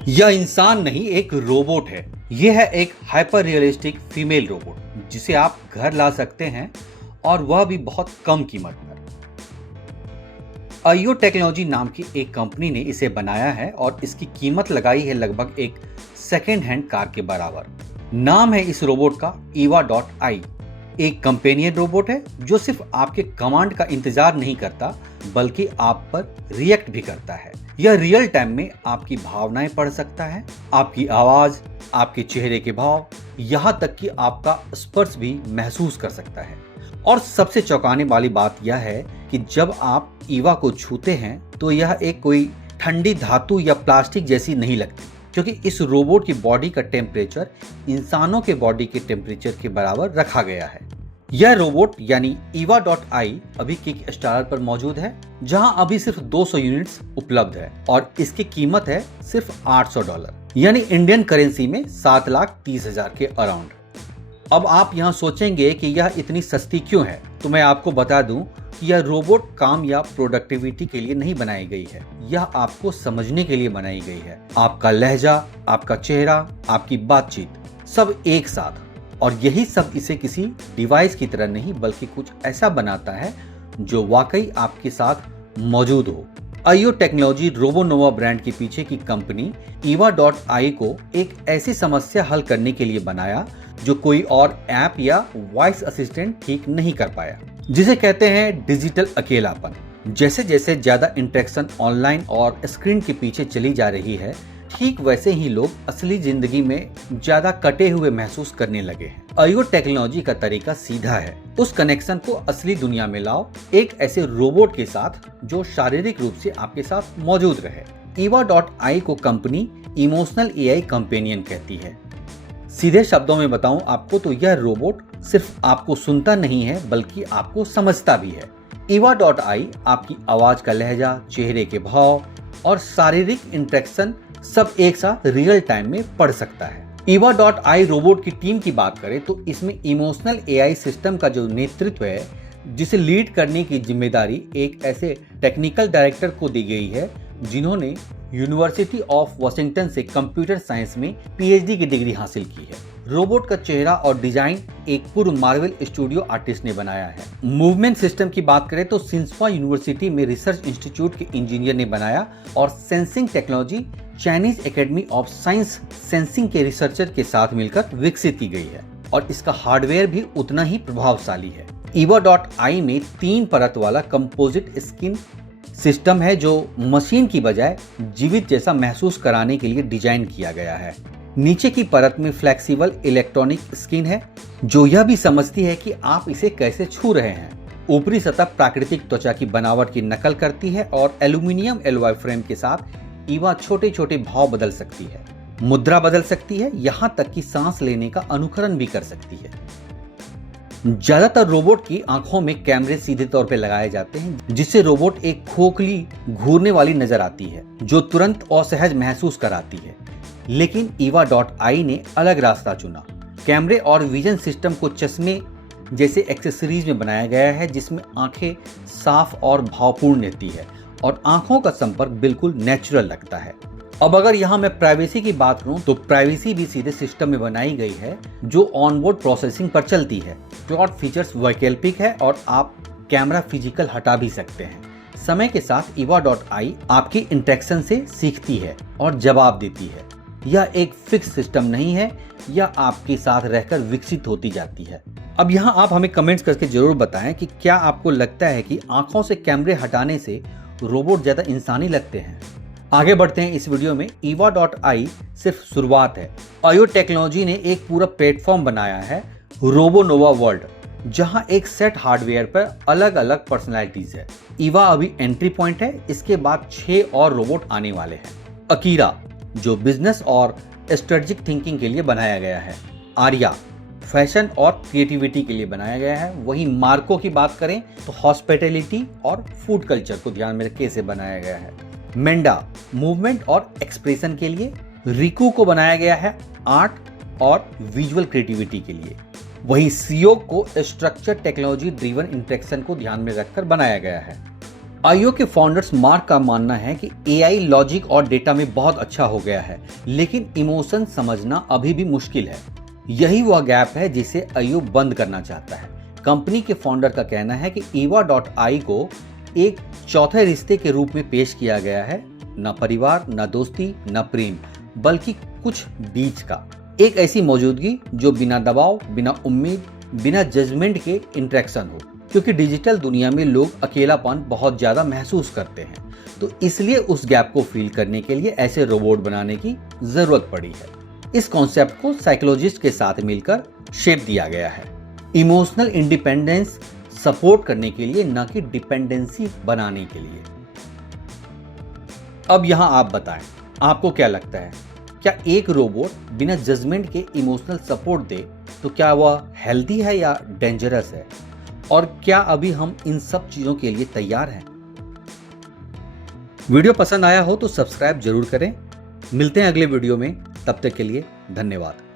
यह इंसान नहीं, एक रोबोट है। यह है एक हाइपर रियलिस्टिक फीमेल रोबोट जिसे आप घर ला सकते हैं और वह भी बहुत कम कीमत पर। आईओ टेक्नोलॉजी नाम की एक कंपनी ने इसे बनाया है और इसकी कीमत लगाई है लगभग एक सेकेंड हैंड कार के बराबर। नाम है इस रोबोट का eva.i। एक कंपेनियन रोबोट है जो सिर्फ आपके कमांड का इंतजार नहीं करता बल्कि आप पर रिएक्ट भी करता है। यह रियल टाइम में आपकी भावनाएं पढ़ सकता है, आपकी आवाज, आपके चेहरे के भाव, यहाँ तक कि आपका स्पर्श भी महसूस कर सकता है। और सबसे चौंकाने वाली बात यह है कि जब आप ईवा को छूते हैं तो यह एक कोई ठंडी धातु या प्लास्टिक जैसी नहीं लगती, क्योंकि इस रोबोट की बॉडी का टेम्परेचर इंसानों के बॉडी के टेम्परेचर के बराबर रखा गया है। यह रोबोट यानी eva.i अभी किकस्टार्टर पर मौजूद है, जहां अभी सिर्फ 200 यूनिट्स उपलब्ध है और इसकी कीमत है सिर्फ $800, यानी इंडियन करेंसी में 7,30,000 के अराउंड। अब आप यहां सोचेंगे कि यह इतनी सस्ती क्यों है, तो मैं आपको बता दूं कि यह रोबोट काम या प्रोडक्टिविटी के लिए नहीं बनाई गई है, यह आपको समझने के लिए बनाई गई है। आपका लहजा, आपका चेहरा, आपकी बातचीत सब एक साथ, और यही सब इसे किसी डिवाइस की तरह नहीं बल्कि कुछ ऐसा बनाता है जो वाकई आपके साथ मौजूद हो। आईओ टेक्नोलॉजी रोबोनोवा ब्रांड के पीछे की कंपनी eva.i को एक ऐसी समस्या हल करने के लिए बनाया जो कोई और ऐप या वॉइस असिस्टेंट ठीक नहीं कर पाया, जिसे कहते हैं डिजिटल अकेलापन। जैसे जैसे ज्यादा इंटरेक्शन ऑनलाइन और स्क्रीन के पीछे चली जा रही है, ठीक वैसे ही लोग असली जिंदगी में ज्यादा कटे हुए महसूस करने लगे हैं। आईओ टेक्नोलॉजी का तरीका सीधा है, उस कनेक्शन को असली दुनिया में लाओ, एक ऐसे रोबोट के साथ जो शारीरिक रूप से आपके साथ मौजूद रहे। eva.i को कंपनी इमोशनल एआई कंपेनियन कहती है। सीधे शब्दों में बताऊं आपको तो यह रोबोट सिर्फ आपको सुनता नहीं है बल्कि आपको समझता भी है। eva.i आपकी आवाज का लहजा, चेहरे के भाव और शारीरिक इंटरेक्शन सब एक साथ रियल टाइम में पढ़ सकता है। eva.i रोबोट की टीम की बात करें तो इसमें इमोशनल एआई सिस्टम का जो नेतृत्व है, जिसे लीड करने की जिम्मेदारी एक ऐसे टेक्निकल डायरेक्टर को दी गई है जिन्होंने यूनिवर्सिटी ऑफ वाशिंगटन से कंप्यूटर साइंस में पीएचडी की डिग्री हासिल की है। रोबोट का चेहरा और डिजाइन एक पूर्व मार्वल स्टूडियो आर्टिस्ट ने बनाया है। मूवमेंट सिस्टम की बात करें तो सिंसुआ यूनिवर्सिटी में रिसर्च इंस्टीट्यूट के इंजीनियर ने बनाया और sensing technology Chinese academy of science sensing के रिसर्चर के साथ मिलकर विकसित की गई है और इसका हार्डवेयर भी उतना ही प्रभावशाली है। eva.i में 3 परत वाला कंपोजिट स्किन सिस्टम है जो मशीन की बजाय जीवित जैसा महसूस कराने के लिए डिजाइन किया गया है। नीचे की परत में फ्लेक्सिबल इलेक्ट्रॉनिक स्किन है जो यह भी समझती है कि आप इसे कैसे छू रहे हैं। ऊपरी सतह प्राकृतिक त्वचा की बनावट की नकल करती है और एल्यूमिनियम एलॉय फ्रेम के साथ ईवा छोटे छोटे भाव बदल सकती है, मुद्रा बदल सकती है, यहाँ तक कि सांस लेने का अनुकरण भी कर सकती है। ज्यादातर रोबोट की आंखों में कैमरे सीधे तौर पर लगाए जाते हैं, जिससे रोबोट एक खोखली घूरने वाली नजर आती है जो तुरंत असहज महसूस कराती है। लेकिन eva.i ने अलग रास्ता चुना। कैमरे और विजन सिस्टम को चश्मे जैसे एक्सेसरीज में बनाया गया है जिसमें आंखें साफ और भावपूर्ण रहती है और आंखों का संपर्क बिल्कुल नेचुरल लगता है। अब अगर यहाँ मैं प्राइवेसी की बात करूँ तो प्राइवेसी भी सीधे सिस्टम में बनाई गई है जो ऑनबोर्ड प्रोसेसिंग पर चलती है। क्लाउड फीचर्स वैकल्पिक है और आप कैमरा फिजिकल हटा भी सकते हैं। समय के साथ eva.i आपकी इंटरेक्शन से सीखती है और जवाब देती है। यह एक फिक्स सिस्टम नहीं है, यह आपके साथ रहकर विकसित होती जाती है। अब यहाँ आप हमें कमेंट्स करके जरूर बताएं कि क्या आपको लगता है कि आंखों से कैमरे हटाने से रोबोट ज्यादा इंसानी लगते हैं। आगे बढ़ते हैं इस वीडियो में। eva.i सिर्फ शुरुआत है। आईओ टेक्नोलॉजी ने एक पूरा प्लेटफॉर्म बनाया है रोबोनोवा वर्ल्ड, जहां एक सेट हार्डवेयर पर अलग अलग पर्सनैलिटीज है। ईवा अभी एंट्री पॉइंट है, इसके बाद 6 और रोबोट आने वाले हैं। अकीरा जो बिजनेस और स्ट्रेटेजिक थिंकिंग के लिए बनाया गया है। आर्या फैशन और क्रिएटिविटी के लिए बनाया गया है। वहीं मार्को की बात करें तो हॉस्पिटैलिटी और फूड कल्चर को ध्यान में रखकर इसे बनाया गया है। मेंडा मूवमेंट और एक्सप्रेशन के लिए। रिकू को बनाया गया है आर्ट और विजुअल क्रिएटिविटी के लिए। वहीं सियोग को स्ट्रक्चर टेक्नोलॉजी ड्रिवन इंटरेक्शन को ध्यान में रखकर बनाया गया है। आईओ के फाउंडर्स मार्क का मानना है कि एआई लॉजिक और डेटा में बहुत अच्छा हो गया है, लेकिन इमोशन समझना अभी भी मुश्किल है। यही वह गैप है जिसे आईओ बंद करना चाहता है। कंपनी के फाउंडर का कहना है कि eva.ai को एक चौथे रिश्ते के रूप में पेश किया गया है, न परिवार, न दोस्ती, न प्रेम, बल्कि कुछ बीच का। एक ऐसी मौजूदगी जो बिना दबाव, बिना उम्मीद, बिना जजमेंट के इंटरेक्शन हो, क्योंकि डिजिटल दुनिया में लोग अकेलापन बहुत ज्यादा महसूस करते हैं। तो इसलिए उस गैप को फील करने के लिए ऐसे रोबोट बनाने की जरूरत पड़ी है। इस कॉन्सेप्ट को साइकोलॉजिस्ट के साथ मिलकर शेप दिया गया है, इमोशनल इंडिपेंडेंस सपोर्ट करने के लिए, न कि डिपेंडेंसी बनाने के लिए। अब यहां आप बताएं, आपको क्या लगता है, क्या एक रोबोट बिना जजमेंट के इमोशनल सपोर्ट दे तो क्या वह हेल्दी है या डेंजरस है? और क्या अभी हम इन सब चीजों के लिए तैयार हैं? वीडियो पसंद आया हो तो सब्सक्राइब जरूर करें। मिलते हैं अगले वीडियो में, तब तक के लिए धन्यवाद।